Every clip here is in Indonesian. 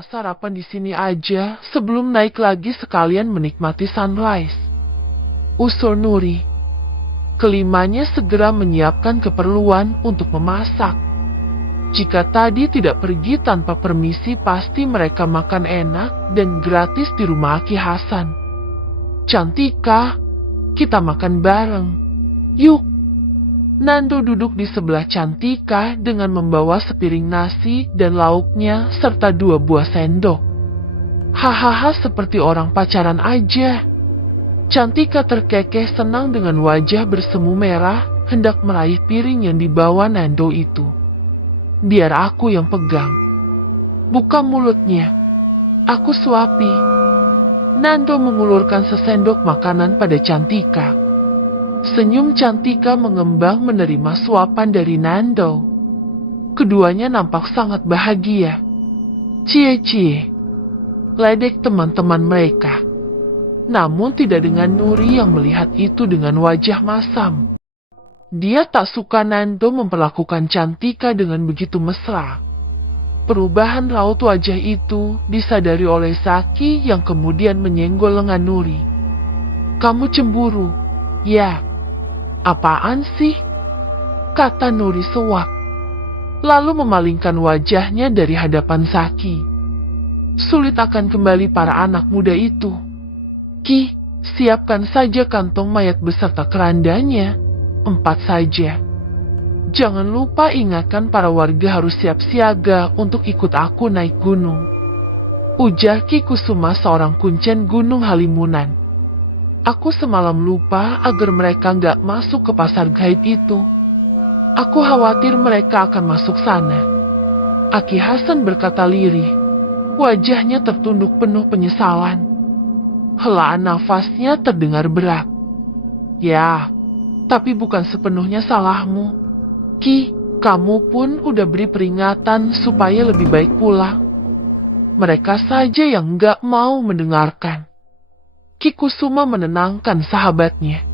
Kita sarapan di sini aja sebelum naik lagi sekalian menikmati sunrise, usul Nuri. Kelimanya segera menyiapkan keperluan untuk memasak. Jika tadi tidak pergi tanpa permisi, pasti mereka makan enak dan gratis di rumah Aki Hasan. Cantika, kita makan bareng. Yuk. Nando duduk di sebelah Cantika dengan membawa sepiring nasi dan lauknya serta 2 buah sendok. Hahaha, seperti orang pacaran aja. Cantika terkekeh senang dengan wajah bersemu merah hendak meraih piring yang dibawa Nando itu. Biar aku yang pegang. Buka mulutnya. Aku suapi. Nando mengulurkan sesendok makanan pada Cantika. Senyum Cantika mengembang menerima suapan dari Nando. Keduanya nampak sangat bahagia. Cie-cie. Ledek teman-teman mereka. Namun tidak dengan Nuri yang melihat itu dengan wajah masam. Dia tak suka Nando memperlakukan Cantika dengan begitu mesra. Perubahan raut wajah itu disadari oleh Zaki yang kemudian menyenggol lengan Nuri. Kamu cemburu? Ya. Apaan sih? Kata Nuri sewak. Lalu memalingkan wajahnya dari hadapan Zaki. Sulit akan kembali para anak muda itu. Ki, siapkan saja kantong mayat beserta kerandanya. 4 saja. Jangan lupa ingatkan para warga harus siap siaga untuk ikut aku naik gunung. Ujar Ki Kusuma, seorang kuncen Gunung Halimunan. Aku semalam lupa agar mereka nggak masuk ke pasar gaib itu. Aku khawatir mereka akan masuk sana. Aki Hasan berkata lirih. Wajahnya tertunduk penuh penyesalan. Helaan nafasnya terdengar berat. Ya, tapi bukan sepenuhnya salahmu. Ki, kamu pun udah beri peringatan supaya lebih baik pulang. Mereka saja yang nggak mau mendengarkan. Ki Kusuma menenangkan sahabatnya.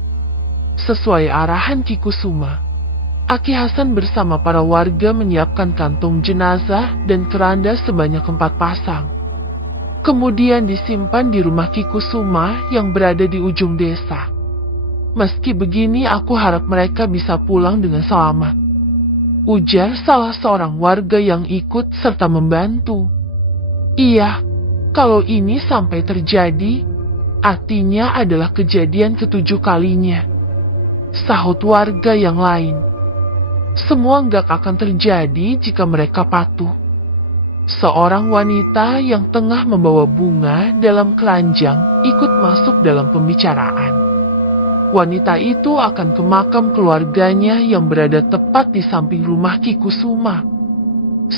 Sesuai arahan Ki Kusuma, Aki Hasan bersama para warga menyiapkan kantong jenazah dan keranda sebanyak 4 pasang. Kemudian disimpan di rumah Ki Kusuma yang berada di ujung desa. Meski begini, aku harap mereka bisa pulang dengan selamat. Ujar salah seorang warga yang ikut serta membantu. Iya, kalau ini sampai terjadi, artinya adalah kejadian ke-7 kalinya. Sahut warga yang lain. Semua nggak akan terjadi jika mereka patuh. Seorang wanita yang tengah membawa bunga dalam keranjang ikut masuk dalam pembicaraan. Wanita itu akan ke makam keluarganya yang berada tepat di samping rumah Ki Kusuma.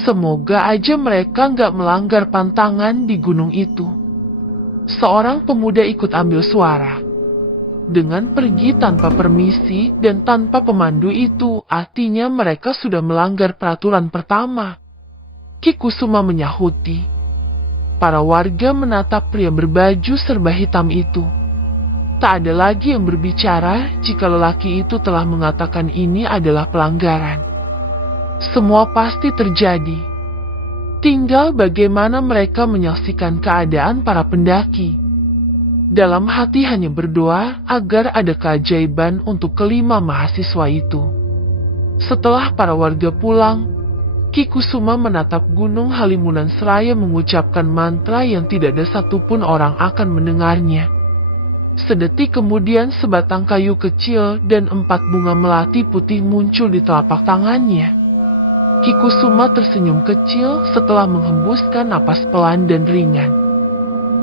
Semoga aja mereka nggak melanggar pantangan di gunung itu. Seorang pemuda ikut ambil suara. Dengan pergi tanpa permisi dan tanpa pemandu itu, artinya mereka sudah melanggar peraturan pertama. Ki Kusuma menyahuti. Para warga menatap pria berbaju serba hitam itu. Tak ada lagi yang berbicara jika lelaki itu telah mengatakan ini adalah pelanggaran. Semua pasti terjadi. Tinggal bagaimana mereka menyaksikan keadaan para pendaki. Dalam hati hanya berdoa agar ada keajaiban untuk kelima mahasiswa itu. Setelah para warga pulang, Ki Kusuma menatap Gunung Halimunan seraya mengucapkan mantra yang tidak ada satupun orang akan mendengarnya. Sedetik kemudian sebatang kayu kecil dan 4 bunga melati putih muncul di telapak tangannya. Ki Kusuma tersenyum kecil setelah menghembuskan napas pelan dan ringan.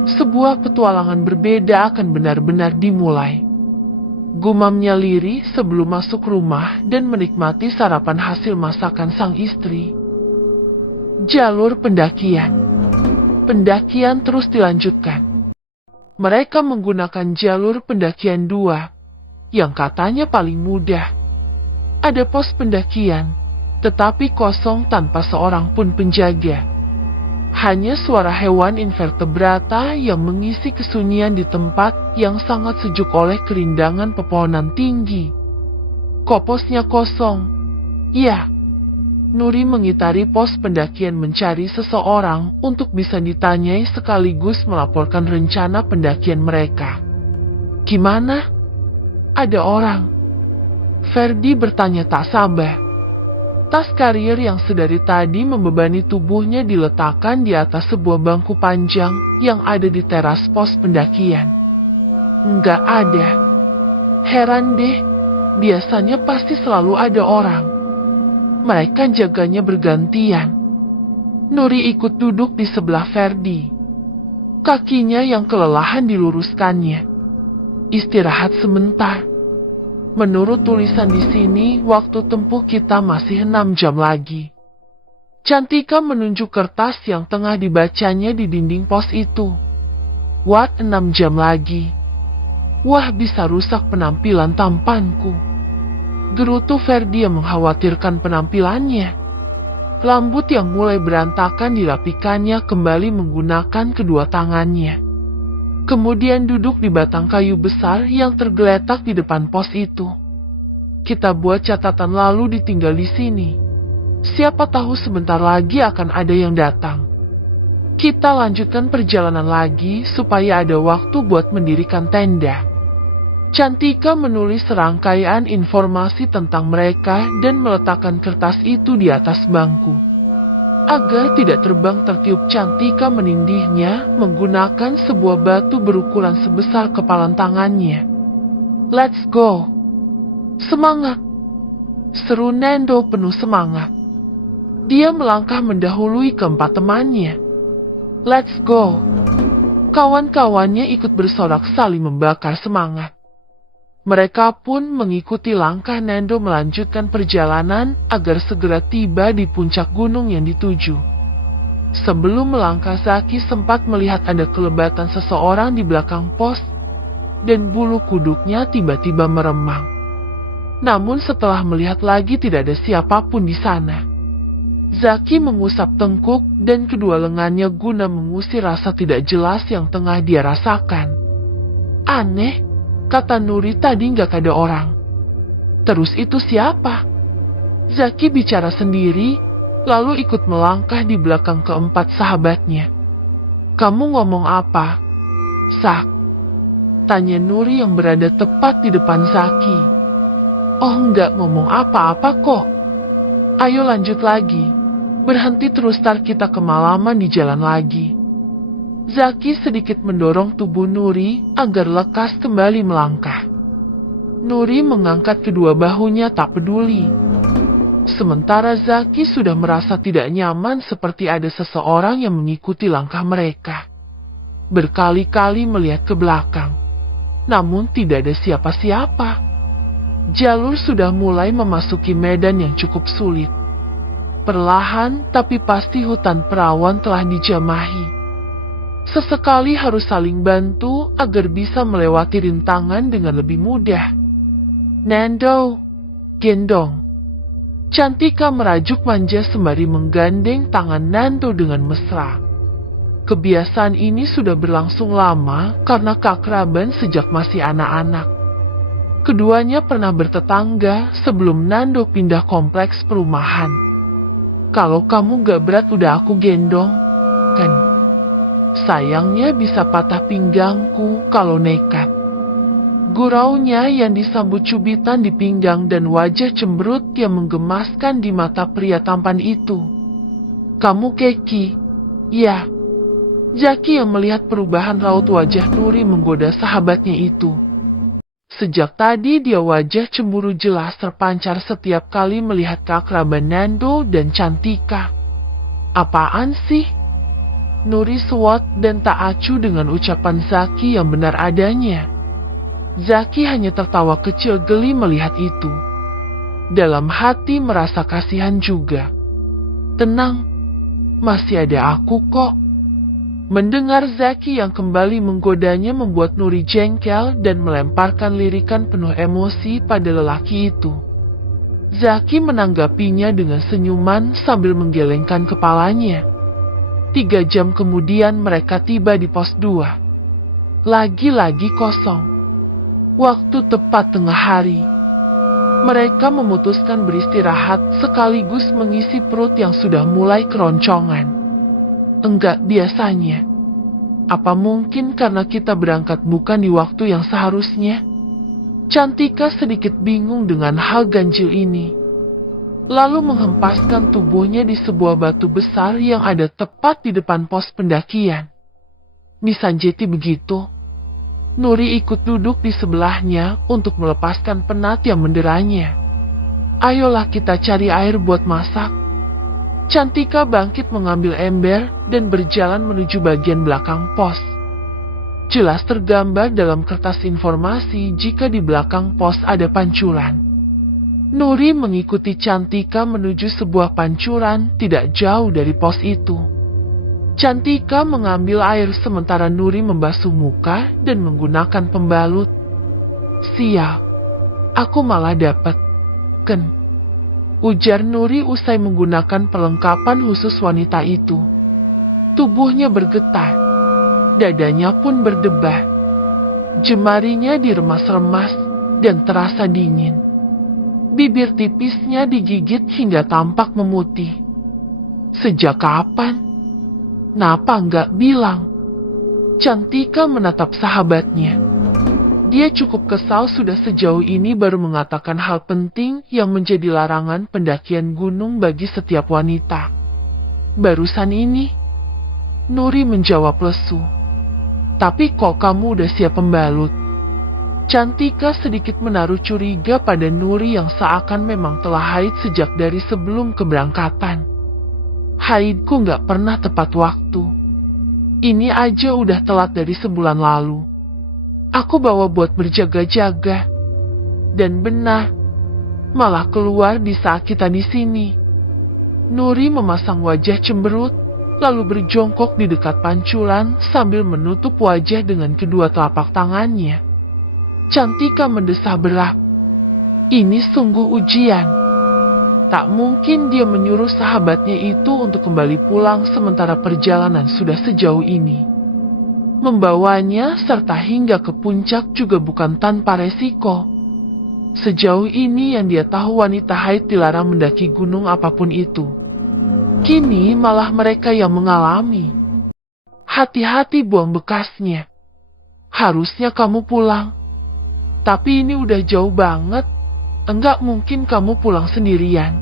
Sebuah petualangan berbeda akan benar-benar dimulai. Gumamnya lirih sebelum masuk rumah dan menikmati sarapan hasil masakan sang istri. Jalur pendakian. Pendakian terus dilanjutkan. Mereka menggunakan jalur pendakian 2, yang katanya paling mudah. Ada pos pendakian, tetapi kosong tanpa seorang pun penjaga. Hanya suara hewan invertebrata yang mengisi kesunyian di tempat yang sangat sejuk oleh kerindangan pepohonan tinggi. Koposnya kosong. Ya, Nuri mengitari pos pendakian mencari seseorang untuk bisa ditanyai sekaligus melaporkan rencana pendakian mereka. Gimana? Ada orang? Ferdi bertanya tak sabar. Tas karir yang sedari tadi membebani tubuhnya diletakkan di atas sebuah bangku panjang yang ada di teras pos pendakian. Enggak ada. Heran deh, biasanya pasti selalu ada orang. Mereka jaganya bergantian. Nuri ikut duduk di sebelah Ferdi. Kakinya yang kelelahan diluruskannya. Istirahat sebentar. Menurut tulisan di sini, waktu tempuh kita masih 6 jam lagi. Cantika menunjuk kertas yang tengah dibacanya di dinding pos itu. What, 6 jam lagi? Wah, bisa rusak penampilan tampanku. Gerutu Ferdi yang mengkhawatirkan penampilannya. Rambut yang mulai berantakan dirapikannya kembali menggunakan kedua tangannya. Kemudian duduk di batang kayu besar yang tergeletak di depan pos itu. Kita buat catatan lalu ditinggal di sini. Siapa tahu sebentar lagi akan ada yang datang. Kita lanjutkan perjalanan lagi supaya ada waktu buat mendirikan tenda. Cantika menulis serangkaian informasi tentang mereka dan meletakkan kertas itu di atas bangku. Agar tidak terbang tertiup, Cantika menindihnya menggunakan sebuah batu berukuran sebesar kepalan tangannya. Let's go. Semangat. Seru Nando penuh semangat. Dia melangkah mendahului keempat temannya. Let's go. Kawan-kawannya ikut bersorak saling membakar semangat. Mereka pun mengikuti langkah Nando melanjutkan perjalanan agar segera tiba di puncak gunung yang dituju. Sebelum melangkah, Zaki sempat melihat ada kelebatan seseorang di belakang pos, dan bulu kuduknya tiba-tiba meremang. Namun setelah melihat lagi tidak ada siapapun di sana. Zaki mengusap tengkuk dan kedua lengannya guna mengusir rasa tidak jelas yang tengah dia rasakan. Aneh. Kata Nuri, tadi nggak ada orang. Terus itu siapa? Zaki bicara sendiri, lalu ikut melangkah di belakang keempat sahabatnya. Kamu ngomong apa? Sak. Tanya Nuri yang berada tepat di depan Zaki. Oh, nggak ngomong apa-apa kok. Ayo lanjut lagi. Berhenti terus, tar kita kemalaman di jalan lagi. Zaki sedikit mendorong tubuh Nuri agar lekas kembali melangkah. Nuri mengangkat kedua bahunya tak peduli. Sementara Zaki sudah merasa tidak nyaman seperti ada seseorang yang mengikuti langkah mereka. Berkali-kali melihat ke belakang. Namun tidak ada siapa-siapa. Jalur sudah mulai memasuki medan yang cukup sulit. Perlahan tapi pasti hutan perawan telah dijamahi. Sesekali harus saling bantu agar bisa melewati rintangan dengan lebih mudah. Nando, gendong. Cantika merajuk manja sembari menggandeng tangan Nando dengan mesra. Kebiasaan ini sudah berlangsung lama karena keakraban sejak masih anak-anak. Keduanya pernah bertetangga sebelum Nando pindah kompleks perumahan. Kalau kamu gak berat udah aku gendong, kan? Sayangnya bisa patah pinggangku kalau nekat. Guraunya yang disambut cubitan di pinggang dan wajah cemberut yang menggemaskan di mata pria tampan itu. Kamu Keki? Ya. Zaki yang melihat perubahan raut wajah Nuri menggoda sahabatnya itu. Sejak tadi dia wajah cemburu jelas terpancar setiap kali melihat keakraban Nando dan Cantika. Apaan sih? Nuri sewot dan tak acuh dengan ucapan Zaki yang benar adanya. Zaki hanya tertawa kecil geli melihat itu. Dalam hati merasa kasihan juga. Tenang, masih ada aku kok. Mendengar Zaki yang kembali menggodanya membuat Nuri jengkel dan melemparkan lirikan penuh emosi pada lelaki itu. Zaki menanggapinya dengan senyuman sambil menggelengkan kepalanya. 3 jam kemudian mereka tiba di pos 2. Lagi-lagi kosong. Waktu tepat tengah hari. Mereka memutuskan beristirahat sekaligus mengisi perut yang sudah mulai keroncongan. Enggak biasanya. Apa mungkin karena kita berangkat bukan di waktu yang seharusnya? Cantika sedikit bingung dengan hal ganjil ini. Lalu menghempaskan tubuhnya di sebuah batu besar yang ada tepat di depan pos pendakian. Misanjeti begitu. Nuri ikut duduk di sebelahnya untuk melepaskan penat yang menderanya. Ayolah kita cari air buat masak. Cantika bangkit mengambil ember dan berjalan menuju bagian belakang pos. Jelas tergambar dalam kertas informasi jika di belakang pos ada pancuran. Nuri mengikuti Cantika menuju sebuah pancuran tidak jauh dari pos itu. Cantika mengambil air sementara Nuri membasuh muka dan menggunakan pembalut. Sial, aku malah dapat. Ujar Nuri usai menggunakan perlengkapan khusus wanita itu. Tubuhnya bergetar, dadanya pun berdebar. Jemarinya diremas-remas dan terasa dingin. Bibir tipisnya digigit hingga tampak memutih. Sejak kapan? Napa enggak bilang? Cantika menatap sahabatnya. Dia cukup kesal sudah sejauh ini baru mengatakan hal penting yang menjadi larangan pendakian gunung bagi setiap wanita. Barusan ini, Nuri menjawab lesu. Tapi kok kamu udah siap pembalut? Cantika sedikit menaruh curiga pada Nuri yang seakan memang telah haid sejak dari sebelum keberangkatan. Haidku gak pernah tepat waktu. Ini aja udah telat dari sebulan lalu. Aku bawa buat berjaga-jaga. Dan benar, malah keluar di saat kita di sini. Nuri memasang wajah cemberut, lalu berjongkok di dekat pancuran sambil menutup wajah dengan kedua telapak tangannya. Cantika mendesah berat. Ini sungguh ujian. Tak mungkin dia menyuruh sahabatnya itu untuk kembali pulang sementara perjalanan sudah sejauh ini. Membawanya serta hingga ke puncak juga bukan tanpa resiko. Sejauh ini yang dia tahu wanita haid dilarang mendaki gunung apapun itu. Kini malah mereka yang mengalami. Hati-hati buang bekasnya. Harusnya kamu pulang. Tapi ini udah jauh banget. Enggak mungkin kamu pulang sendirian.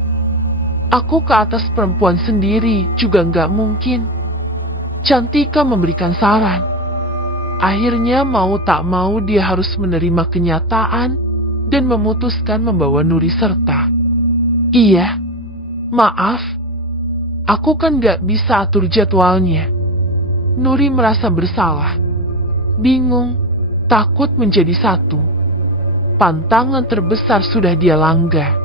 Aku ke atas perempuan sendiri juga enggak mungkin. Cantika memberikan saran. Akhirnya mau tak mau dia harus menerima kenyataan dan memutuskan membawa Nuri serta. Iya, maaf. Aku kan gak bisa atur jadwalnya. Nuri merasa bersalah. Bingung, takut menjadi satu. Pantangan terbesar sudah dia langgar.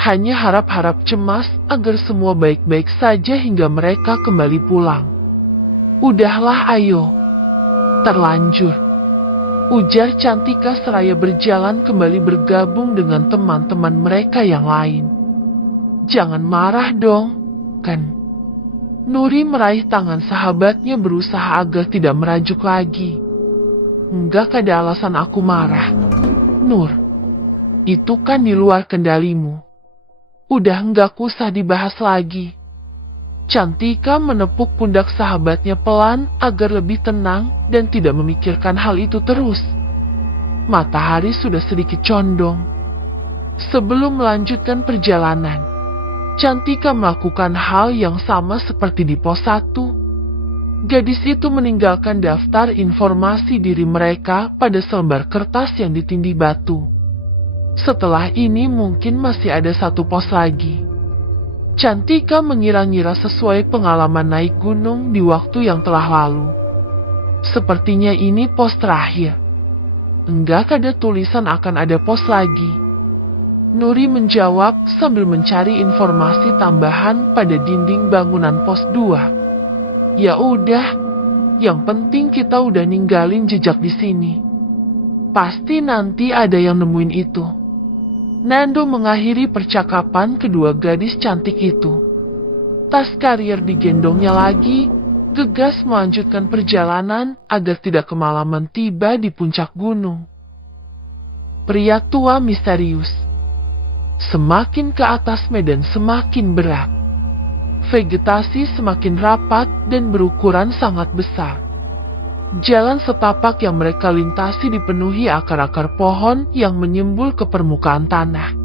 Hanya harap-harap cemas agar semua baik-baik saja hingga mereka kembali pulang. Udahlah ayo. Terlanjur. Ujar Cantika seraya berjalan kembali bergabung dengan teman-teman mereka yang lain. Jangan marah dong, kan? Nuri meraih tangan sahabatnya berusaha agar tidak merajuk lagi. Enggak ada alasan aku marah. Nur, itu kan di luar kendalimu. Udah enggak usah dibahas lagi. Cantika menepuk pundak sahabatnya pelan agar lebih tenang dan tidak memikirkan hal itu terus. Matahari sudah sedikit condong. Sebelum melanjutkan perjalanan, Cantika melakukan hal yang sama seperti di pos 1. Gadis itu meninggalkan daftar informasi diri mereka pada selembar kertas yang ditindih batu. Setelah ini mungkin masih ada satu pos lagi. Cantika mengira-ngira sesuai pengalaman naik gunung di waktu yang telah lalu. Sepertinya ini pos terakhir. Enggak ada tulisan akan ada pos lagi. Nuri menjawab sambil mencari informasi tambahan pada dinding bangunan pos 2. Ya udah, yang penting kita udah ninggalin jejak di sini. Pasti nanti ada yang nemuin itu. Nando mengakhiri percakapan kedua gadis cantik itu. Tas karier digendongnya lagi, gegas melanjutkan perjalanan agar tidak kemalaman tiba di puncak gunung. Pria tua misterius. Semakin ke atas medan semakin berat. Vegetasi semakin rapat dan berukuran sangat besar. Jalan setapak yang mereka lintasi dipenuhi akar-akar pohon yang menyembul ke permukaan tanah.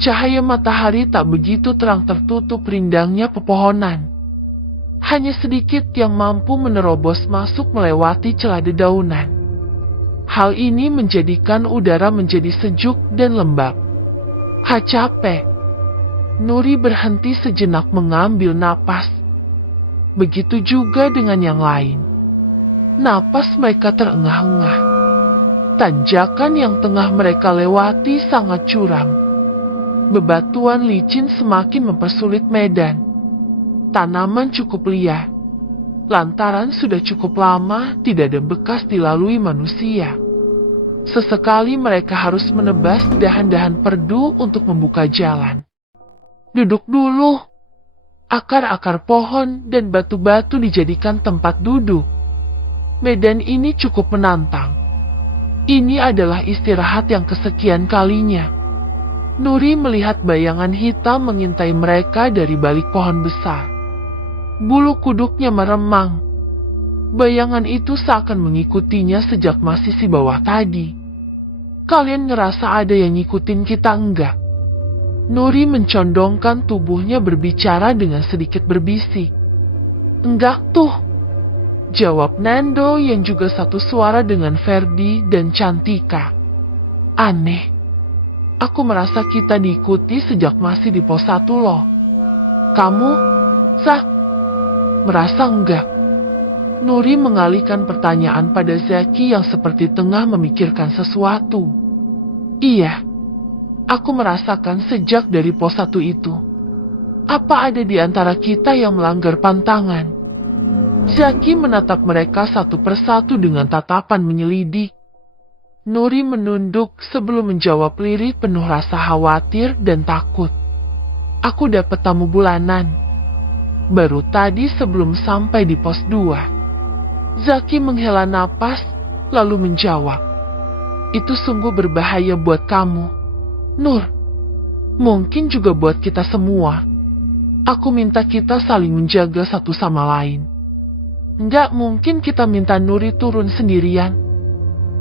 Cahaya matahari tak begitu terang tertutup rindangnya pepohonan. Hanya sedikit yang mampu menerobos masuk melewati celah dedaunan. Hal ini menjadikan udara menjadi sejuk dan lembab. Capek. Nuri berhenti sejenak mengambil napas. Begitu juga dengan yang lain. Napas mereka terengah-engah. Tanjakan yang tengah mereka lewati sangat curam. Bebatuan licin semakin mempersulit medan. Tanaman cukup liar. Lantaran sudah cukup lama tidak ada bekas dilalui manusia. Sesekali mereka harus menebas dahan-dahan perdu untuk membuka jalan. Duduk dulu. Akar-akar pohon dan batu-batu dijadikan tempat duduk. Medan ini cukup menantang. Ini adalah istirahat yang kesekian kalinya. Nuri melihat bayangan hitam mengintai mereka dari balik pohon besar. Bulu kuduknya meremang. Bayangan itu seakan mengikutinya sejak masih di bawah tadi. Kalian ngerasa ada yang ngikutin kita enggak? Nuri mencondongkan tubuhnya berbicara dengan sedikit berbisik. Enggak tuh, jawab Nando yang juga satu suara dengan Ferdi dan Cantika. Aneh, aku merasa kita diikuti sejak masih di pos 1 loh. Kamu, Zak, merasa enggak? Nuri mengalihkan pertanyaan pada Zaki yang seperti tengah memikirkan sesuatu. Iya, aku merasakan sejak dari pos 1 itu. Apa ada di antara kita yang melanggar pantangan? Zaki menatap mereka satu persatu dengan tatapan menyelidik. Nuri menunduk sebelum menjawab lirih penuh rasa khawatir dan takut. Aku dapat tamu bulanan. Baru tadi sebelum sampai di pos 2. Zaki menghela napas, lalu menjawab. Itu sungguh berbahaya buat kamu, Nur. Mungkin juga buat kita semua. Aku minta kita saling menjaga satu sama lain. Nggak mungkin kita minta Nuri turun sendirian.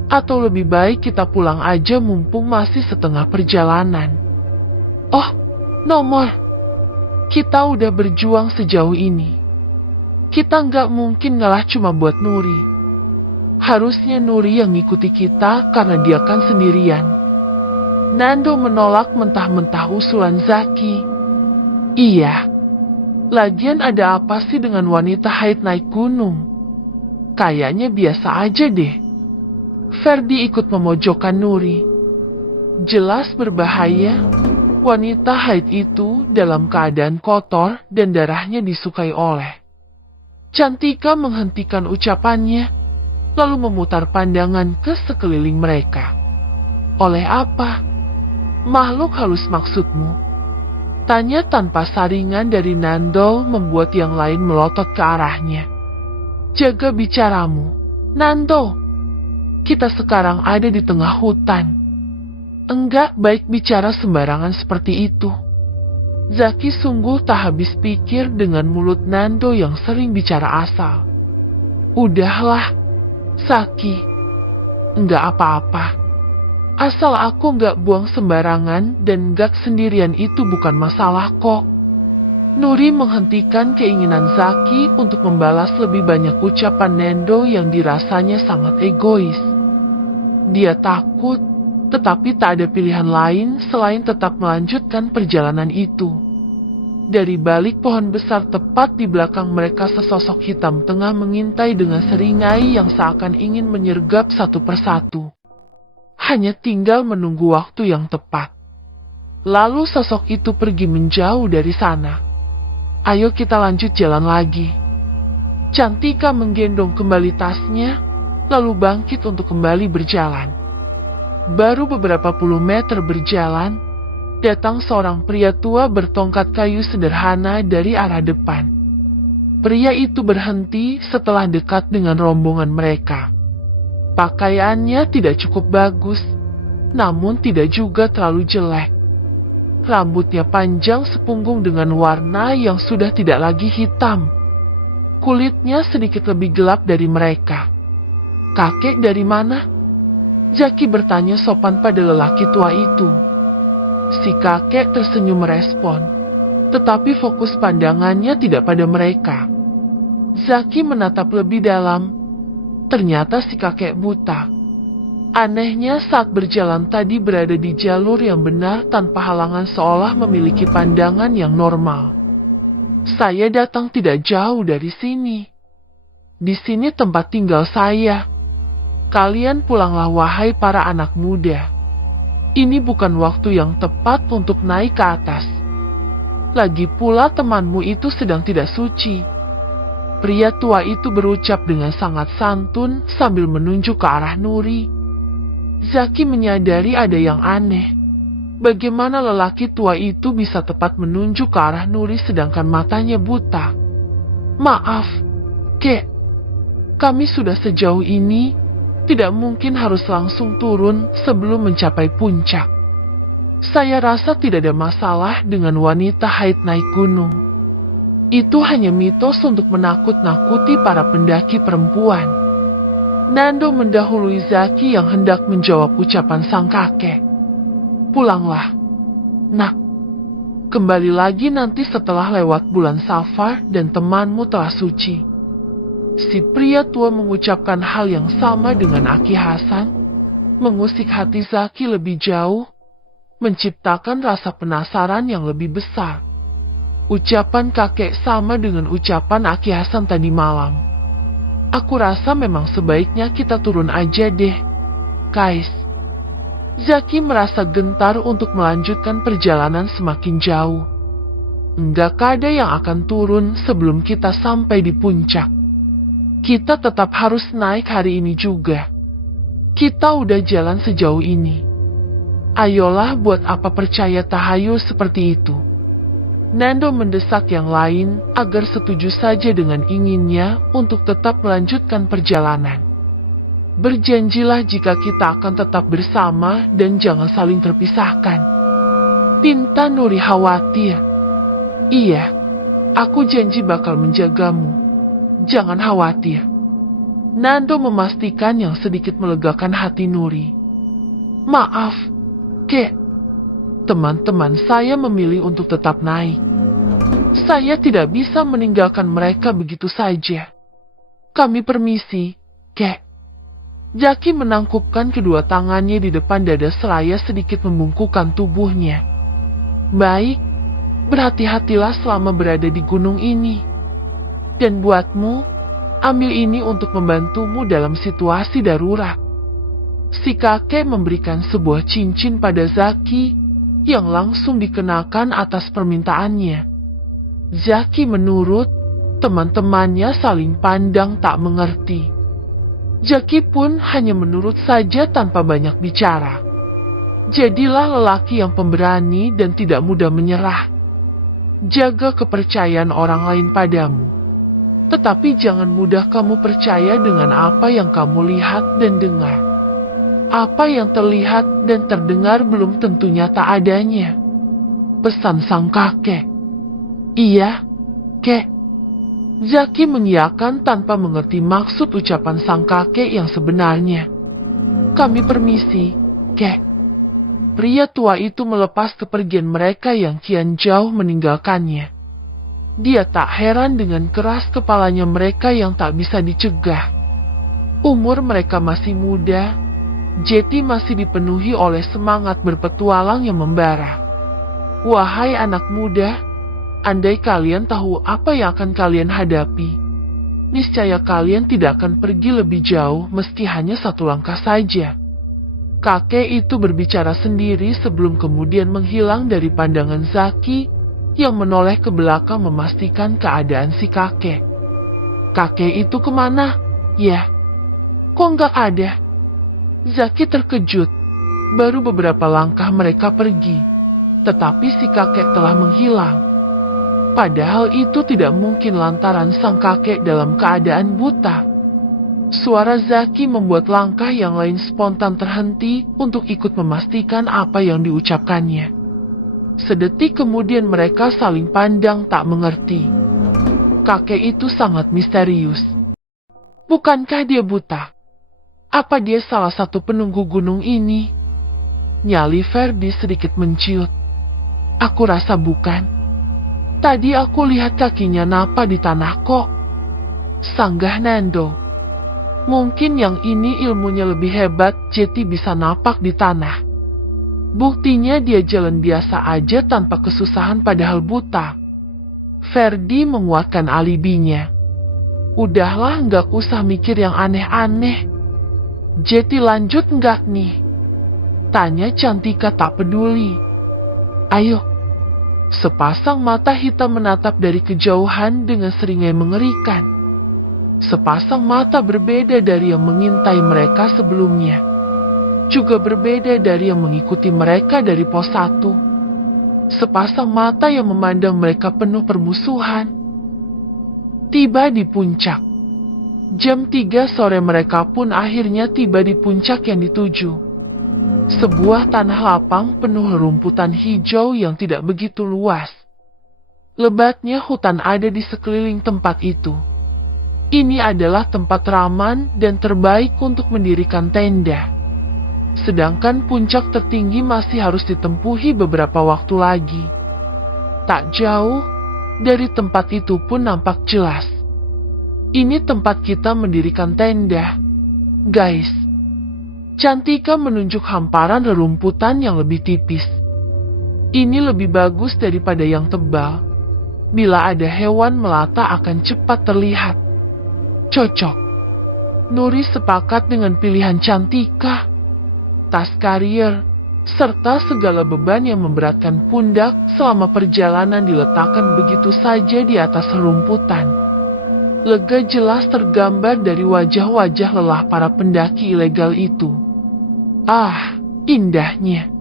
Atau lebih baik kita pulang aja mumpung masih setengah perjalanan. Oh, Nomor. Kita udah berjuang sejauh ini. Kita nggak mungkin ngalah cuma buat Nuri. Harusnya Nuri yang ngikuti kita karena dia kan sendirian. Nando menolak mentah-mentah usulan Zaki. Iya. Lagian ada apa sih dengan wanita haid naik gunung? Kayaknya biasa aja deh. Ferdi ikut memojokkan Nuri. Jelas berbahaya. Wanita haid itu dalam keadaan kotor dan darahnya disukai oleh. Cantika menghentikan ucapannya, lalu memutar pandangan ke sekeliling mereka. Oleh apa? Makhluk halus maksudmu? Tanya tanpa saringan dari Nando membuat yang lain melotot ke arahnya. Jaga bicaramu, Nando. Kita sekarang ada di tengah hutan. Enggak baik bicara sembarangan seperti itu. Zaki sungguh tak habis pikir dengan mulut Nando yang sering bicara asal. Udahlah, Zaki. Enggak apa-apa. Asal aku enggak buang sembarangan dan enggak sendirian itu bukan masalah kok. Nuri menghentikan keinginan Zaki untuk membalas lebih banyak ucapan Nando yang dirasanya sangat egois. Dia takut. Tetapi tak ada pilihan lain selain tetap melanjutkan perjalanan itu. Dari balik pohon besar tepat di belakang mereka sesosok hitam tengah mengintai dengan seringai yang seakan ingin menyergap satu persatu. Hanya tinggal menunggu waktu yang tepat. Lalu sosok itu pergi menjauh dari sana. Ayo kita lanjut jalan lagi. Cantika menggendong kembali tasnya, lalu bangkit untuk kembali berjalan. Baru beberapa puluh meter berjalan, datang seorang pria tua bertongkat kayu sederhana dari arah depan. Pria itu berhenti setelah dekat dengan rombongan mereka. Pakaiannya tidak cukup bagus, namun tidak juga terlalu jelek. Rambutnya panjang sepunggung dengan warna yang sudah tidak lagi hitam. Kulitnya sedikit lebih gelap dari mereka. "Kakek dari mana?" Zaki bertanya sopan pada lelaki tua itu. Si kakek tersenyum merespon, tetapi fokus pandangannya tidak pada mereka. Zaki menatap lebih dalam. Ternyata si kakek buta. Anehnya saat berjalan tadi berada di jalur yang benar tanpa halangan seolah memiliki pandangan yang normal. "Saya datang tidak jauh dari sini. Di sini tempat tinggal saya. Kalian pulanglah wahai para anak muda. Ini bukan waktu yang tepat untuk naik ke atas. Lagi pula temanmu itu sedang tidak suci." Pria tua itu berucap dengan sangat santun sambil menunjuk ke arah Nuri. Zaki menyadari ada yang aneh. Bagaimana lelaki tua itu bisa tepat menunjuk ke arah Nuri sedangkan matanya buta? "Maaf, Kek. Kami sudah sejauh ini, tidak mungkin harus langsung turun sebelum mencapai puncak. Saya rasa tidak ada masalah dengan wanita haid naik gunung. Itu hanya mitos untuk menakut-nakuti para pendaki perempuan." Nando mendahului Zaki yang hendak menjawab ucapan sang kakek. "Pulanglah, nak. Kembali lagi nanti setelah lewat bulan Safar dan temanmu telah suci." Si pria tua mengucapkan hal yang sama dengan Aki Hasan, mengusik hati Zaki lebih jauh, menciptakan rasa penasaran yang lebih besar. Ucapan kakek sama dengan ucapan Aki Hasan tadi malam. "Aku rasa memang sebaiknya kita turun aja deh, Kais." Zaki merasa gentar untuk melanjutkan perjalanan semakin jauh. "Enggak ada yang akan turun sebelum kita sampai di puncak. Kita tetap harus naik hari ini juga. Kita udah jalan sejauh ini. Ayolah, buat apa percaya tahayul seperti itu?" Nando mendesak yang lain agar setuju saja dengan inginnya untuk tetap melanjutkan perjalanan. "Berjanjilah jika kita akan tetap bersama dan jangan saling terpisahkan," pinta Nuri khawatir. "Iya, aku janji bakal menjagamu. Jangan khawatir." Nando memastikan yang sedikit melegakan hati Nuri. "Maaf, Kek. Teman-teman saya memilih untuk tetap naik. Saya tidak bisa meninggalkan mereka begitu saja. Kami permisi, Kek." Zaki menangkupkan kedua tangannya di depan dada seraya sedikit membungkukkan tubuhnya. "Baik, berhati-hatilah selama berada di gunung ini. Dan buatmu, ambil ini untuk membantumu dalam situasi darurat." Si kakek memberikan sebuah cincin pada Zaki yang langsung dikenakan atas permintaannya. Zaki menurut, teman-temannya saling pandang tak mengerti. Zaki pun hanya menurut saja tanpa banyak bicara. Jadilah lelaki yang pemberani dan tidak mudah menyerah. Jaga kepercayaan orang lain padamu. Tetapi jangan mudah kamu percaya dengan apa yang kamu lihat dan dengar. Apa yang terlihat dan terdengar belum tentu nyata adanya. Pesan sang kakek. "Iya, Kek." Zaki mengiyakan tanpa mengerti maksud ucapan sang kakek yang sebenarnya. "Kami permisi, Kek." Pria tua itu melepas kepergian mereka yang kian jauh meninggalkannya. Dia tak heran dengan keras kepalanya mereka yang tak bisa dicegah. Umur mereka masih muda. Jeti masih dipenuhi oleh semangat berpetualang yang membara. Wahai anak muda, andai kalian tahu apa yang akan kalian hadapi, niscaya kalian tidak akan pergi lebih jauh meski hanya satu langkah saja. Kakek itu berbicara sendiri sebelum kemudian menghilang dari pandangan Zaki yang menoleh ke belakang memastikan keadaan si kakek. "Kakek itu kemana? Ya, kok nggak ada?" Zaki terkejut. Baru beberapa langkah mereka pergi, tetapi si kakek telah menghilang. Padahal itu tidak mungkin lantaran sang kakek dalam keadaan buta. Suara Zaki membuat langkah yang lain spontan terhenti untuk ikut memastikan apa yang diucapkannya. Sedetik kemudian mereka saling pandang tak mengerti. Kakek itu sangat misterius. Bukankah dia buta? Apa dia salah satu penunggu gunung ini? Nyali Ferdi sedikit menciut. Aku rasa bukan. Tadi aku lihat kakinya napa di tanah kok. Sanggah Nando. Mungkin yang ini ilmunya lebih hebat, jadi bisa napak di tanah. Buktinya dia jalan biasa aja tanpa kesusahan padahal buta. Ferdi menguatkan alibinya. Udahlah, nggak usah mikir yang aneh-aneh. Jadi lanjut nggak nih? Tanya Cantika tak peduli. Ayo. Sepasang mata hitam menatap dari kejauhan dengan seringai mengerikan. Sepasang mata berbeda dari yang mengintai mereka sebelumnya. Juga berbeda dari yang mengikuti mereka dari pos 1. Sepasang mata yang memandang mereka penuh permusuhan. Tiba di puncak. Jam 3 sore mereka pun akhirnya tiba di puncak yang dituju. Sebuah tanah lapang penuh rumputan hijau yang tidak begitu luas. Lebatnya hutan ada di sekeliling tempat itu. Ini adalah tempat raman dan terbaik untuk mendirikan tenda. Sedangkan puncak tertinggi masih harus ditempuhi beberapa waktu lagi. Tak jauh dari tempat itu pun nampak jelas. Ini tempat kita mendirikan tenda, guys. Cantika menunjuk hamparan rerumputan yang lebih tipis. Ini lebih bagus daripada yang tebal. Bila ada hewan melata akan cepat terlihat. Cocok. Nuri sepakat dengan pilihan Cantika. Tas karier, serta segala beban yang memberatkan pundak selama perjalanan diletakkan begitu saja di atas rumputan. Lega jelas tergambar dari wajah-wajah lelah para pendaki ilegal itu. Ah, indahnya.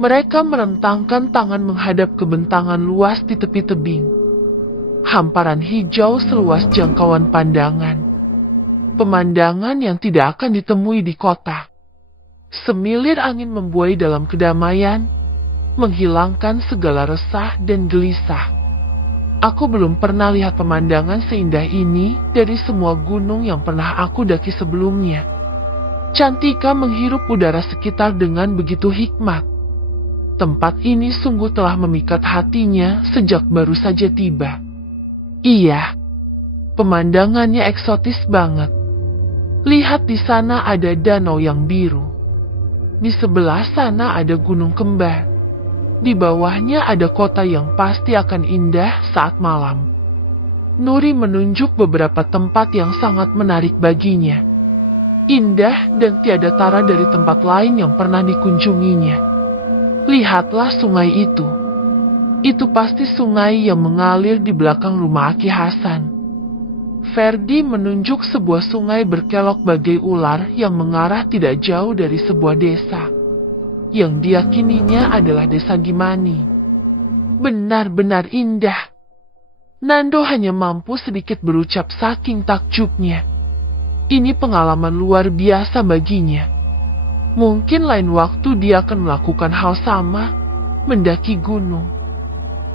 Mereka merentangkan tangan menghadap kebentangan luas di tepi tebing. Hamparan hijau seluas jangkauan pandangan. Pemandangan yang tidak akan ditemui di kota. Semilir angin membuai dalam kedamaian, menghilangkan segala resah dan gelisah. Aku belum pernah lihat pemandangan seindah ini dari semua gunung yang pernah aku daki sebelumnya. Cantika menghirup udara sekitar dengan begitu hikmat. Tempat ini sungguh telah memikat hatinya sejak baru saja tiba. Iya, pemandangannya eksotis banget. Lihat di sana ada danau yang biru. Di sebelah sana ada gunung kembar. Di bawahnya ada kota yang pasti akan indah saat malam. Nuri menunjuk beberapa tempat yang sangat menarik baginya. Indah dan tiada tara dari tempat lain yang pernah dikunjunginya. Lihatlah sungai itu. Itu pasti sungai yang mengalir di belakang rumah Aki Hasan. Ferdi menunjuk sebuah sungai berkelok bagai ular yang mengarah tidak jauh dari sebuah desa. Yang diyakininya adalah desa Gimani. Benar-benar indah. Nando hanya mampu sedikit berucap saking takjubnya. Ini pengalaman luar biasa baginya. Mungkin lain waktu dia akan melakukan hal sama, mendaki gunung.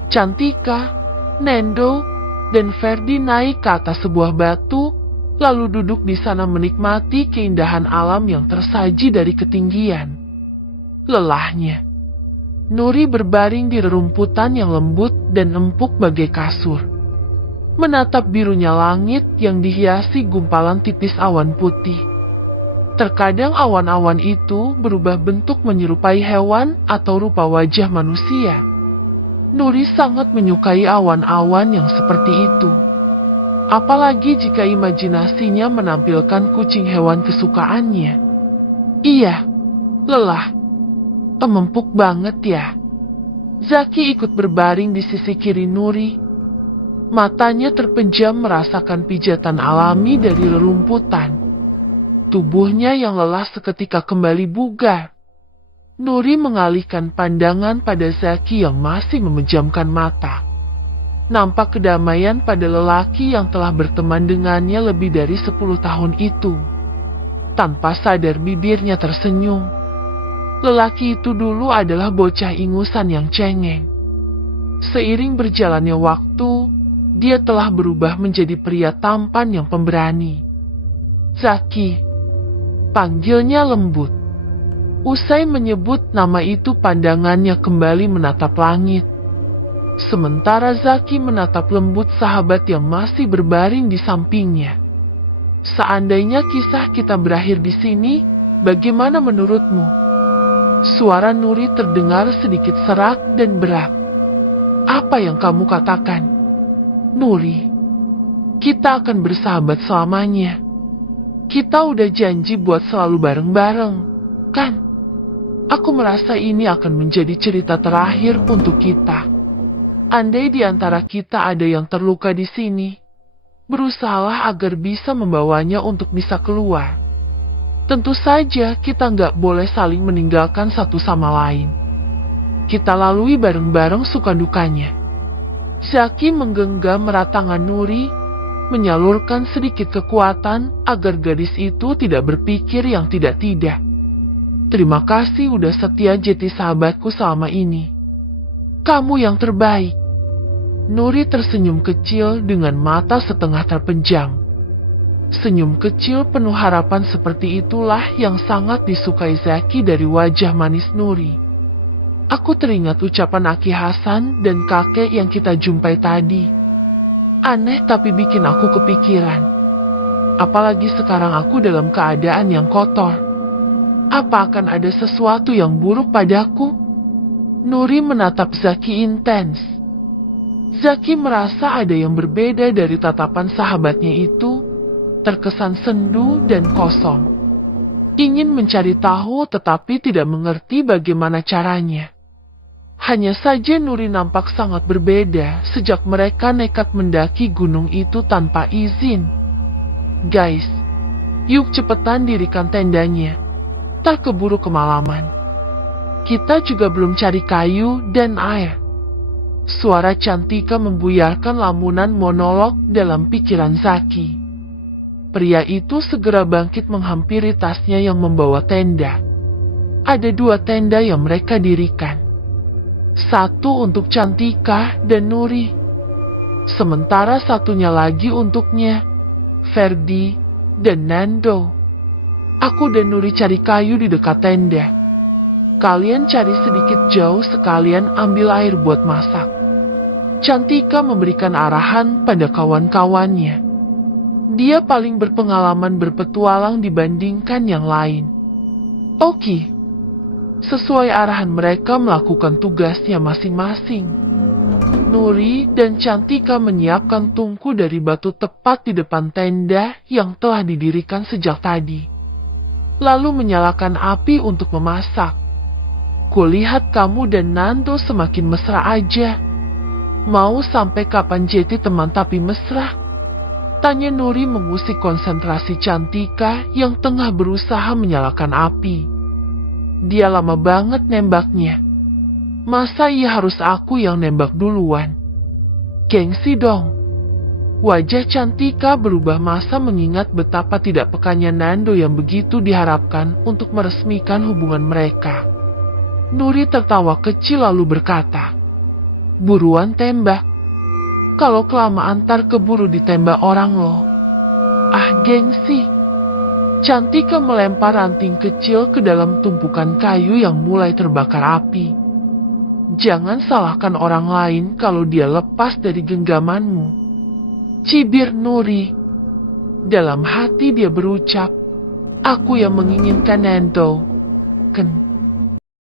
Cantika, Nando, dan Ferdi naik ke atas sebuah batu, lalu duduk di sana menikmati keindahan alam yang tersaji dari ketinggian. Lelahnya. Nuri berbaring di rerumputan yang lembut dan empuk bagai kasur. Menatap birunya langit yang dihiasi gumpalan tipis awan putih. Terkadang awan-awan itu berubah bentuk menyerupai hewan atau rupa wajah manusia. Nuri sangat menyukai awan-awan yang seperti itu. Apalagi jika imajinasinya menampilkan kucing hewan kesukaannya. Iya, lelah. Empuk banget ya. Zaki ikut berbaring di sisi kiri Nuri. Matanya terpejam merasakan pijatan alami dari rerumputan. Tubuhnya yang lelah seketika kembali bugar. Nuri mengalihkan pandangan pada Zaki yang masih memejamkan mata. Nampak kedamaian pada lelaki yang telah berteman dengannya lebih dari 10 tahun itu. Tanpa sadar bibirnya tersenyum. Lelaki itu dulu adalah bocah ingusan yang cengeng. Seiring berjalannya waktu, dia telah berubah menjadi pria tampan yang pemberani. Zaki, panggilnya lembut. Usai menyebut nama itu, pandangannya kembali menatap langit. Sementara Zaki menatap lembut sahabat yang masih berbaring di sampingnya. Seandainya kisah kita berakhir di sini, bagaimana menurutmu? Suara Nuri terdengar sedikit serak dan berat. Apa yang kamu katakan? Nuri, kita akan bersahabat selamanya. Kita udah janji buat selalu bareng-bareng, kan? Aku merasa ini akan menjadi cerita terakhir untuk kita. Andai di antara kita ada yang terluka di sini, berusahalah agar bisa membawanya untuk bisa keluar. Tentu saja kita nggak boleh saling meninggalkan satu sama lain. Kita lalui bareng-bareng suka dukanya. Zaki menggenggam erat tangan Nuri, menyalurkan sedikit kekuatan agar gadis itu tidak berpikir yang tidak-tidak. Terima kasih udah setia jadi sahabatku selama ini. Kamu yang terbaik. Nuri tersenyum kecil dengan mata setengah terpejam. Senyum kecil penuh harapan seperti itulah yang sangat disukai Zaki dari wajah manis Nuri. Aku teringat ucapan Aki Hasan dan kakek yang kita jumpai tadi. Aneh tapi bikin aku kepikiran. Apalagi sekarang aku dalam keadaan yang kotor. Apa akan ada sesuatu yang buruk padaku? Nuri menatap Zaki intens. Zaki merasa ada yang berbeda dari tatapan sahabatnya itu. Terkesan sendu dan kosong. Ingin mencari tahu tetapi tidak mengerti bagaimana caranya. Hanya saja Nuri nampak sangat berbeda sejak mereka nekat mendaki gunung itu tanpa izin. Guys, yuk cepetan dirikan tendanya. Tak keburu kemalaman. Kita juga belum cari kayu dan air. Suara Cantika membuyarkan lamunan monolog dalam pikiran Zaki. Pria itu segera bangkit menghampiri tasnya yang membawa tenda. Ada 2 tenda yang mereka dirikan. Satu untuk Cantika dan Nuri. Sementara satunya lagi untuknya, Ferdi dan Nando. Aku dan Nuri cari kayu di dekat tenda. Kalian cari sedikit jauh sekalian ambil air buat masak. Cantika memberikan arahan pada kawan-kawannya. Dia paling berpengalaman berpetualang dibandingkan yang lain. Oke. Sesuai arahan mereka melakukan tugasnya masing-masing. Nuri dan Cantika menyiapkan tungku dari batu tepat di depan tenda yang telah didirikan sejak tadi. Lalu menyalakan api untuk memasak. Kulihat kamu dan Nando semakin mesra aja. Mau sampai kapan jadi teman tapi mesra? Tanya Nuri mengusik konsentrasi Cantika yang tengah berusaha menyalakan api. Dia lama banget nembaknya. Masa ia harus aku yang nembak duluan? Gengsi dong. Wajah Cantika berubah masa mengingat betapa tidak pekanya Nando yang begitu diharapkan untuk meresmikan hubungan mereka. Nuri tertawa kecil lalu berkata, "Buruan tembak. Kalau kelamaan ntar keburu ditembak orang loh." Ah, gengsi. Cantika melempar ranting kecil ke dalam tumpukan kayu yang mulai terbakar api. Jangan salahkan orang lain kalau dia lepas dari genggamanmu. Cibir Nuri. Dalam hati dia berucap, aku yang menginginkan Nando.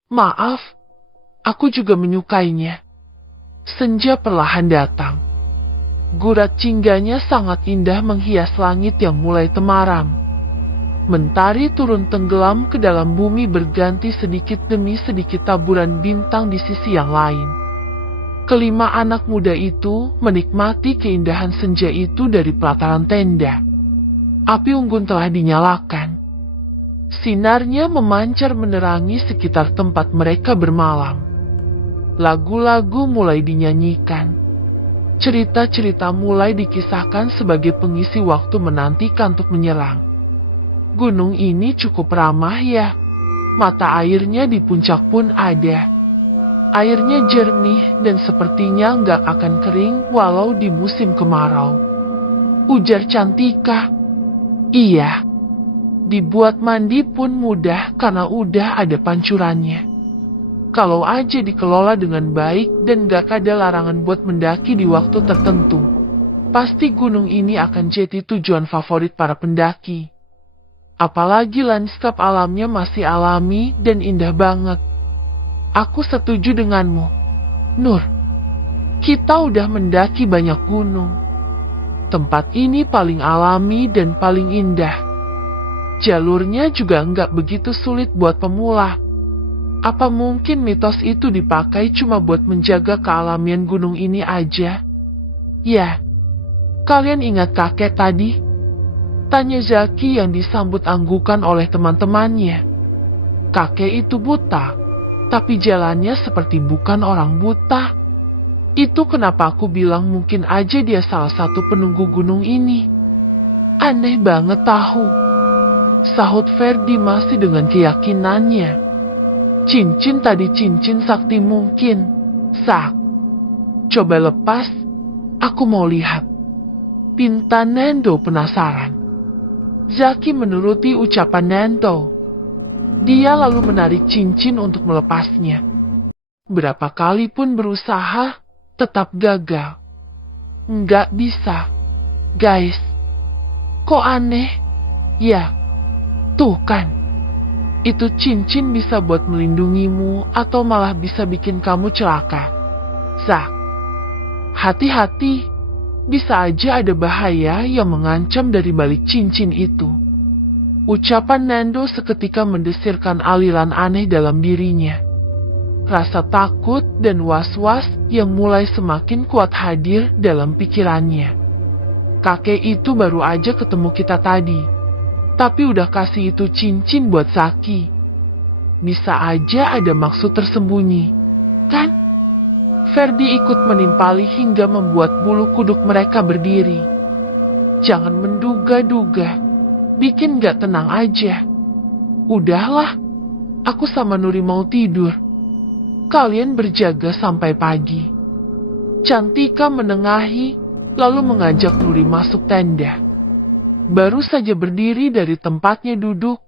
Maaf, aku juga menyukainya. Senja perlahan datang. Gurat cingganya sangat indah menghias langit yang mulai temaram. Mentari turun tenggelam ke dalam bumi berganti sedikit demi sedikit taburan bintang di sisi yang lain. Kelima anak muda itu menikmati keindahan senja itu dari pelataran tenda. Api unggun telah dinyalakan. Sinarnya memancar menerangi sekitar tempat mereka bermalam. Lagu-lagu mulai dinyanyikan. Cerita-cerita mulai dikisahkan sebagai pengisi waktu menanti kantuk menyerang. Gunung ini cukup ramah ya. Mata airnya di puncak pun ada. Airnya jernih dan sepertinya nggak akan kering walau di musim kemarau. Ujar Cantika. Iya. Dibuat mandi pun mudah karena udah ada pancurannya. Kalau aja dikelola dengan baik dan gak ada larangan buat mendaki di waktu tertentu, pasti gunung ini akan jadi tujuan favorit para pendaki. Apalagi lanskap alamnya masih alami dan indah banget. Aku setuju denganmu, Nur. Kita udah mendaki banyak gunung. Tempat ini paling alami dan paling indah. Jalurnya juga nggak begitu sulit buat pemula. Apa mungkin mitos itu dipakai cuma buat menjaga kealamian gunung ini aja? Ya, kalian ingat kakek tadi? Tanya Zaki yang disambut anggukan oleh teman-temannya. Kakek itu buta, tapi jalannya seperti bukan orang buta. Itu kenapa aku bilang mungkin aja dia salah satu penunggu gunung ini. Aneh banget tahu. Sahut Ferdi masih dengan keyakinannya. Cincin tadi cincin sakti mungkin. Sak. Coba lepas. Aku mau lihat. Pinta Nendo penasaran. Zaki menuruti ucapan Nendo. Dia lalu menarik cincin untuk melepasnya. Berapa kali pun berusaha, tetap gagal. Nggak bisa. Guys. Kok aneh? Ya. Tuh kan. Itu cincin bisa buat melindungimu atau malah bisa bikin kamu celaka. Zak, hati-hati, bisa aja ada bahaya yang mengancam dari balik cincin itu. Ucapan Nando seketika mendesirkan aliran aneh dalam dirinya. Rasa takut dan was-was yang mulai semakin kuat hadir dalam pikirannya. Kakek itu baru aja ketemu kita tadi. Tapi udah kasih itu cincin buat Zaki. Bisa aja ada maksud tersembunyi, kan? Ferdi ikut menimpali hingga membuat bulu kuduk mereka berdiri. Jangan menduga-duga, bikin gak tenang aja. Udahlah, aku sama Nuri mau tidur. Kalian berjaga sampai pagi. Cantika menengahi, lalu mengajak Nuri masuk tenda. Baru saja berdiri dari tempatnya duduk,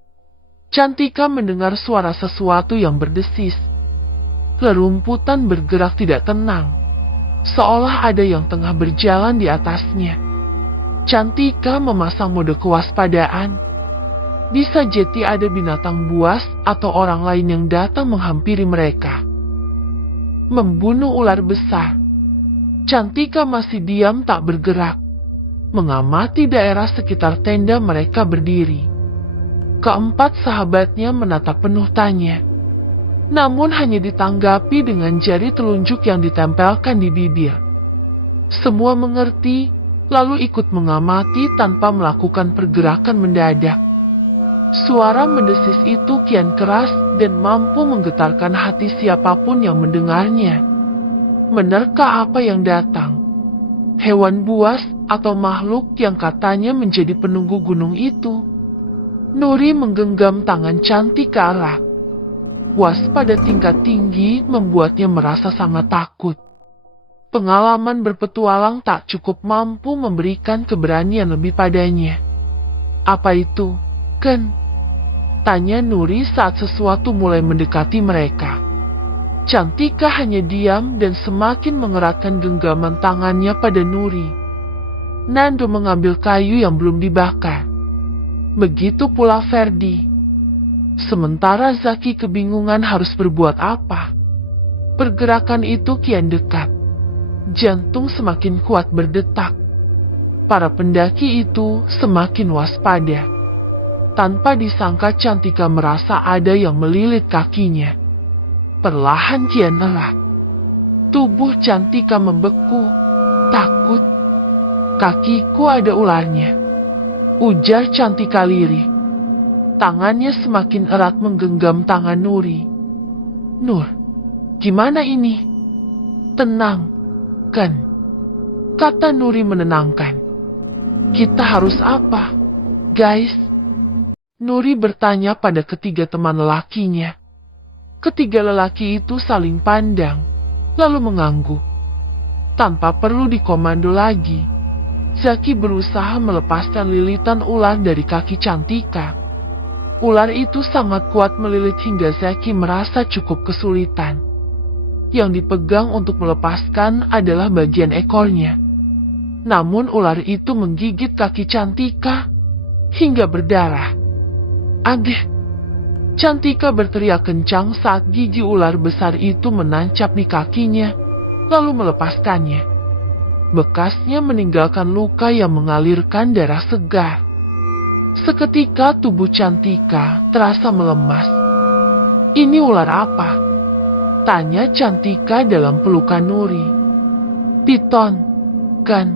Cantika mendengar suara sesuatu yang berdesis. Rerumputan bergerak tidak tenang, seolah ada yang tengah berjalan di atasnya. Cantika memasang mode kewaspadaan. Bisa jadi ada binatang buas atau orang lain yang datang menghampiri mereka. Membunuh ular besar. Cantika masih diam tak bergerak, mengamati daerah sekitar tenda mereka berdiri. Keempat sahabatnya menatap penuh tanya. Namun hanya ditanggapi dengan jari telunjuk yang ditempelkan di bibir. Semua mengerti, lalu ikut mengamati tanpa melakukan pergerakan mendadak. Suara mendesis itu kian keras dan mampu menggetarkan hati siapapun yang mendengarnya. Menerka apa yang datang? Hewan buas atau makhluk yang katanya menjadi penunggu gunung itu? Nuri menggenggam tangan Cantika erat. Waspada tingkat tinggi membuatnya merasa sangat takut. Pengalaman berpetualang tak cukup mampu memberikan keberanian lebih padanya. Apa itu, Ken? Tanya Nuri saat sesuatu mulai mendekati mereka. Cantika hanya diam dan semakin mengeratkan genggaman tangannya pada Nuri. Nando mengambil kayu yang belum dibakar. Begitu pula Ferdi. Sementara Zaki kebingungan harus berbuat apa. Pergerakan itu kian dekat. Jantung semakin kuat berdetak. Para pendaki itu semakin waspada. Tanpa disangka Cantika merasa ada yang melilit kakinya. Perlahan kian erat. Tubuh Cantika membeku. Takut. Kakiku ada ularnya. Ujar Cantika lirih. Tangannya semakin erat menggenggam tangan Nuri. Nur, gimana ini? Tenang, Ken. Kata Nuri menenangkan. Kita harus apa, guys? Nuri bertanya pada ketiga teman lelakinya. Ketiga lelaki itu saling pandang, lalu mengangguk. Tanpa perlu dikomando lagi, Zaki berusaha melepaskan lilitan ular dari kaki Cantika. Ular itu sangat kuat melilit hingga Zaki merasa cukup kesulitan. Yang dipegang untuk melepaskan adalah bagian ekornya. Namun ular itu menggigit kaki Cantika hingga berdarah. "Aduh!" Cantika berteriak kencang saat gigi ular besar itu menancap di kakinya, lalu melepaskannya. Bekasnya meninggalkan luka yang mengalirkan darah segar. Seketika tubuh Cantika terasa melemas. "Ini ular apa?" tanya Cantika dalam pelukan Nuri. "Piton, kan?"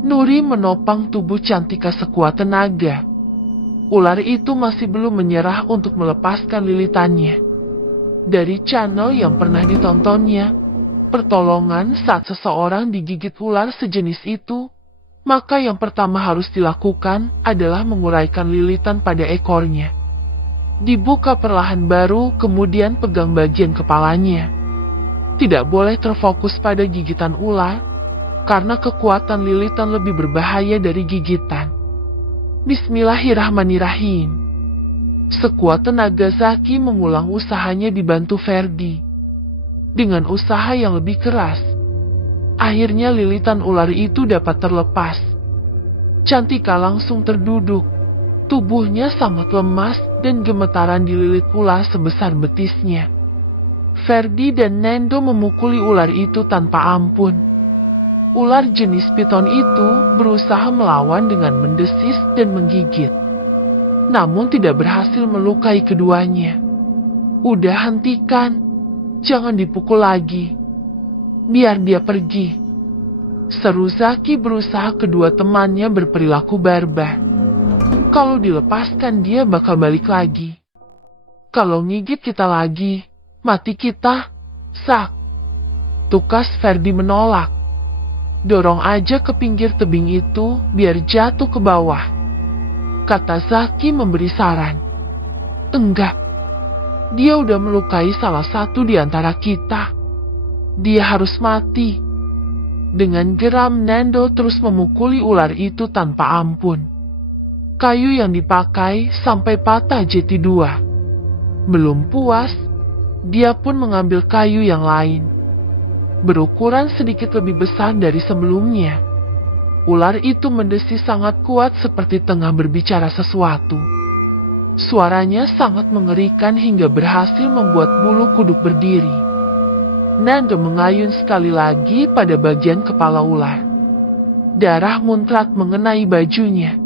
Nuri menopang tubuh Cantika sekuat tenaga. Ular itu masih belum menyerah untuk melepaskan lilitannya. Dari channel yang pernah ditontonnya, pertolongan saat seseorang digigit ular sejenis itu, maka yang pertama harus dilakukan adalah menguraikan lilitan pada ekornya. Dibuka perlahan baru, kemudian pegang bagian kepalanya. Tidak boleh terfokus pada gigitan ular, karena kekuatan lilitan lebih berbahaya dari gigitan. Bismillahirrahmanirrahim. Sekuat tenaga Zaki mengulang usahanya dibantu Ferdi. Dengan usaha yang lebih keras, akhirnya lilitan ular itu dapat terlepas. Cantika langsung terduduk. Tubuhnya sangat lemas dan gemetaran dililit ular sebesar betisnya. Ferdi dan Nendo memukuli ular itu tanpa ampun. Ular jenis piton itu berusaha melawan dengan mendesis dan menggigit. Namun tidak berhasil melukai keduanya. "Udah, hentikan. Jangan dipukul lagi. Biar dia pergi," seru Zaki berusaha kedua temannya berperilaku barbar. "Kalau dilepaskan dia bakal balik lagi. Kalau ngigit kita lagi, mati kita." "Sak," tukas Ferdi menolak. "Dorong aja ke pinggir tebing itu biar jatuh ke bawah," kata Zaki memberi saran. "Enggak. Dia udah melukai salah satu di antara kita. Dia harus mati." Dengan geram Nendo terus memukuli ular itu tanpa ampun. Kayu yang dipakai sampai patah jeti dua. Belum puas, dia pun mengambil kayu yang lain, berukuran sedikit lebih besar dari sebelumnya. Ular itu mendesis sangat kuat seperti tengah berbicara sesuatu. Suaranya sangat mengerikan hingga berhasil membuat bulu kuduk berdiri. Nando mengayun sekali lagi pada bagian kepala ular. Darah muncrat mengenai bajunya.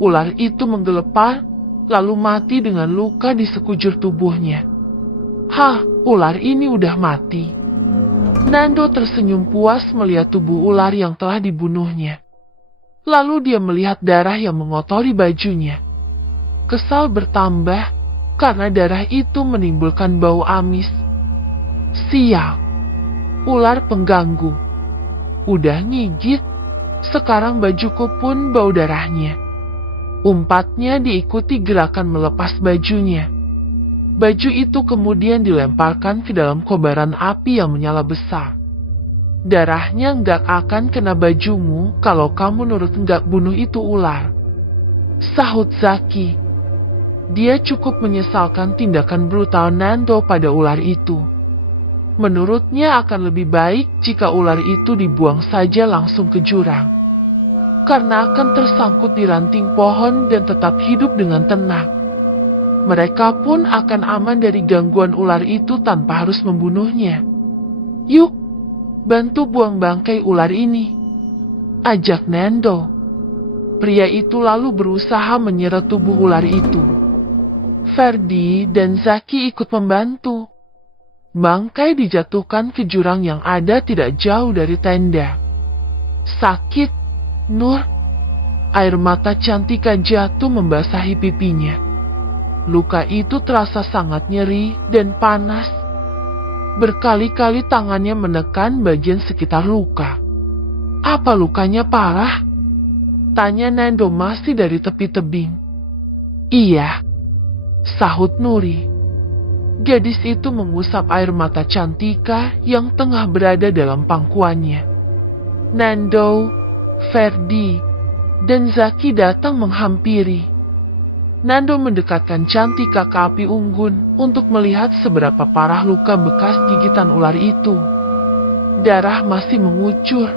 Ular itu menggelepar, lalu mati dengan luka di sekujur tubuhnya. "Hah, ular ini udah mati." Nando tersenyum puas melihat tubuh ular yang telah dibunuhnya. Lalu dia melihat darah yang mengotori bajunya. Kesal bertambah karena darah itu menimbulkan bau amis. Sial, ular pengganggu. Udah ngigit, sekarang bajuku pun bau darahnya. Umpatnya diikuti gerakan melepas bajunya. Baju itu kemudian dilemparkan ke dalam kobaran api yang menyala besar. "Darahnya nggak akan kena bajumu kalau kamu nurut nggak bunuh itu ular," sahut Zaki. Dia cukup menyesalkan tindakan brutal Nando pada ular itu. Menurutnya akan lebih baik jika ular itu dibuang saja langsung ke jurang, karena akan tersangkut di ranting pohon dan tetap hidup dengan tenang. Mereka pun akan aman dari gangguan ular itu tanpa harus membunuhnya. "Yuk, bantu buang bangkai ular ini," ajak Nando. Pria itu lalu berusaha menyeret tubuh ular itu. Ferdi dan Zaki ikut membantu. Bangkai dijatuhkan ke jurang yang ada tidak jauh dari tenda. "Sakit, Nur." Air mata Cantika jatuh membasahi pipinya. Luka itu terasa sangat nyeri dan panas. Berkali-kali tangannya menekan bagian sekitar luka. "Apa lukanya parah?" tanya Nando masih dari tepi tebing. Iya, sahut Nuri. Gadis itu mengusap air mata Cantika yang tengah berada dalam pangkuannya. Nando, Ferdi, dan Zaki datang menghampiri. Nando mendekatkan Cantika ke api unggun untuk melihat seberapa parah luka bekas gigitan ular itu. Darah masih mengucur.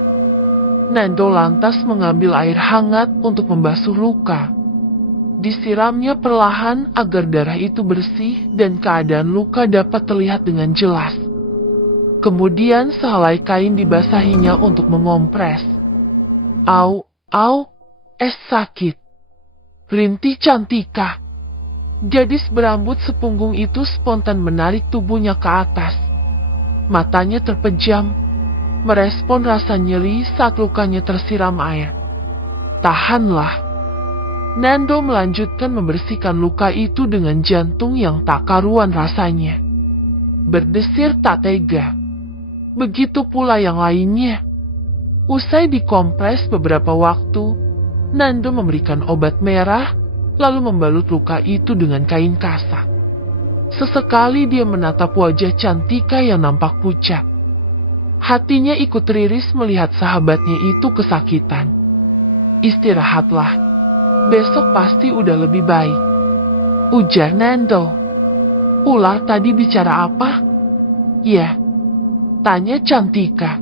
Nando lantas mengambil air hangat untuk membasuh luka. Disiramnya perlahan agar darah itu bersih dan keadaan luka dapat terlihat dengan jelas. Kemudian sehelai kain dibasahinya untuk mengompres. Au, sakit. Rintih Cantika. Gadis berambut sepunggung itu spontan menarik tubuhnya ke atas. Matanya terpejam, merespon rasa nyeri saat lukanya tersiram air. Tahanlah. Nando melanjutkan membersihkan luka itu dengan jantung yang tak karuan rasanya. Berdesir tak tega. Begitu pula yang lainnya. Usai dikompres beberapa waktu, Nando memberikan obat merah, lalu membalut luka itu dengan kain kasak. Sesekali dia menatap wajah Cantika yang nampak pucat. Hatinya ikut riris melihat sahabatnya itu kesakitan. Istirahatlah. Besok pasti udah lebih baik, ujar Nando. Ular tadi bicara apa? Ya, tanya Cantika.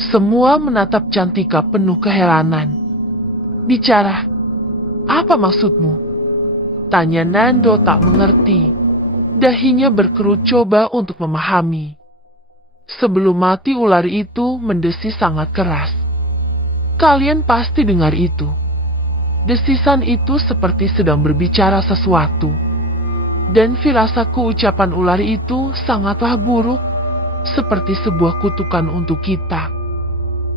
Semua menatap Cantika penuh keheranan. Bicara, apa maksudmu? Tanya Nando tak mengerti. Dahinya berkerut coba untuk memahami. Sebelum mati ular itu mendesis sangat keras. Kalian pasti dengar itu. Desisan itu seperti sedang berbicara sesuatu. Dan firasatku ucapan ular itu sangatlah buruk, seperti sebuah kutukan untuk kita.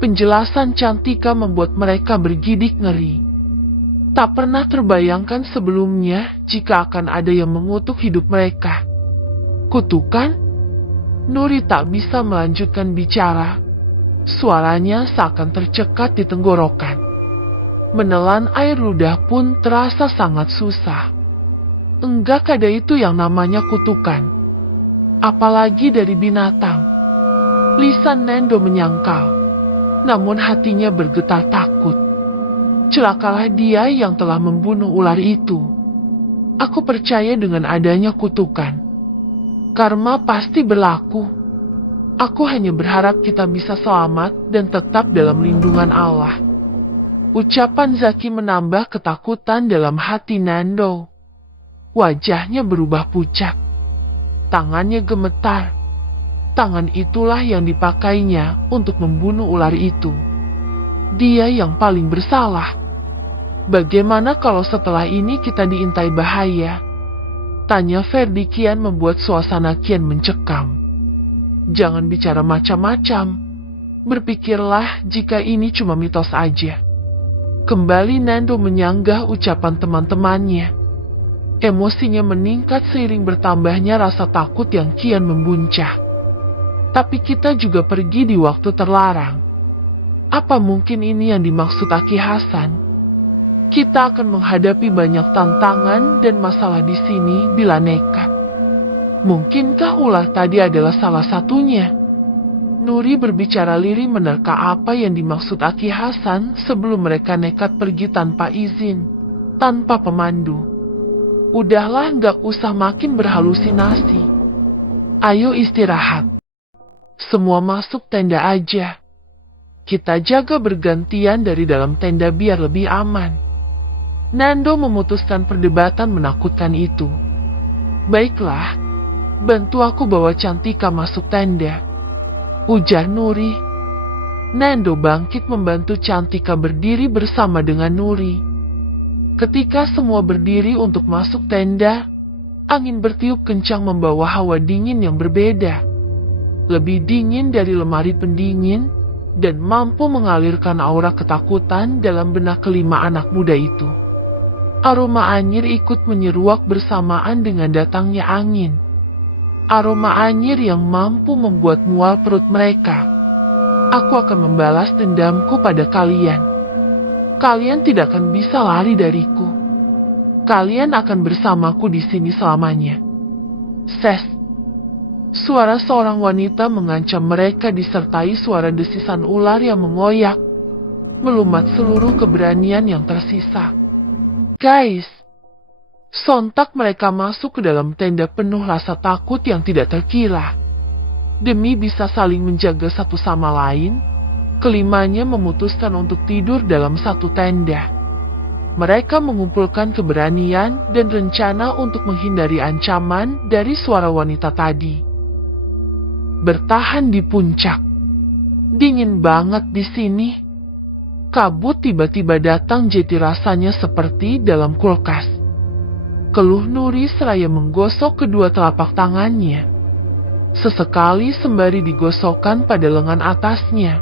Penjelasan Cantika membuat mereka bergidik ngeri. Tak pernah terbayangkan sebelumnya jika akan ada yang mengutuk hidup mereka. Kutukan? Nuri tak bisa melanjutkan bicara. Suaranya seakan tercekat di tenggorokan. Menelan air ludah pun terasa sangat susah. Enggak ada itu yang namanya kutukan. Apalagi dari binatang. Lisan Nando menyangkal. Namun hatinya bergetar takut. Celakalah dia yang telah membunuh ular itu. Aku percaya dengan adanya kutukan. Karma pasti berlaku. Aku hanya berharap kita bisa selamat dan tetap dalam lindungan Allah. Ucapan Zaki menambah ketakutan dalam hati Nando. Wajahnya berubah pucat. Tangannya gemetar. Tangan itulah yang dipakainya untuk membunuh ular itu. Dia yang paling bersalah. Bagaimana kalau setelah ini kita diintai bahaya? Tanya Ferdi kian membuat suasana kian mencekam. Jangan bicara macam-macam. Berpikirlah jika ini cuma mitos aja. Kembali Nando menyanggah ucapan teman-temannya. Emosinya meningkat seiring bertambahnya rasa takut yang kian membuncah. Tapi kita juga pergi di waktu terlarang. Apa mungkin ini yang dimaksud Aki Hasan? Kita akan menghadapi banyak tantangan dan masalah di sini bila nekat. Mungkinkah ular tadi adalah salah satunya? Nuri berbicara lirih menerka apa yang dimaksud Aki Hasan sebelum mereka nekat pergi tanpa izin, tanpa pemandu. Udahlah, gak usah makin berhalusinasi. Ayo istirahat. Semua masuk tenda aja. Kita jaga bergantian dari dalam tenda biar lebih aman. Nando memutuskan perdebatan menakutkan itu. Baiklah, bantu aku bawa Cantika masuk tenda, ujar Nuri. Nando bangkit membantu Cantika berdiri bersama dengan Nuri. Ketika semua berdiri untuk masuk tenda, angin bertiup kencang membawa hawa dingin yang berbeda. Lebih dingin dari lemari pendingin dan mampu mengalirkan aura ketakutan dalam benak kelima anak muda itu. Aroma anyir ikut menyeruak bersamaan dengan datangnya angin. Aroma anyir yang mampu membuat mual perut mereka. Aku akan membalas dendamku pada kalian. Kalian tidak akan bisa lari dariku. Kalian akan bersamaku di sini selamanya. Ses. Suara seorang wanita mengancam mereka disertai suara desisan ular yang mengoyak, melumat seluruh keberanian yang tersisa. Guys! Sontak mereka masuk ke dalam tenda penuh rasa takut yang tidak terkira. Demi bisa saling menjaga satu sama lain, kelimanya memutuskan untuk tidur dalam satu tenda. Mereka mengumpulkan keberanian dan rencana untuk menghindari ancaman dari suara wanita tadi. Bertahan di puncak. Dingin banget di sini. Kabut tiba-tiba datang, jadi rasanya seperti dalam kulkas. Keluh Nuri seraya menggosok kedua telapak tangannya. Sesekali sembari digosokkan pada lengan atasnya.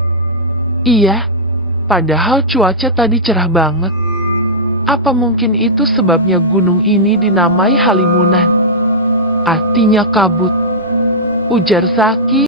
Iya, padahal cuaca tadi cerah banget. Apa mungkin itu sebabnya gunung ini dinamai Halimunan? Artinya kabut, ujar Zaki.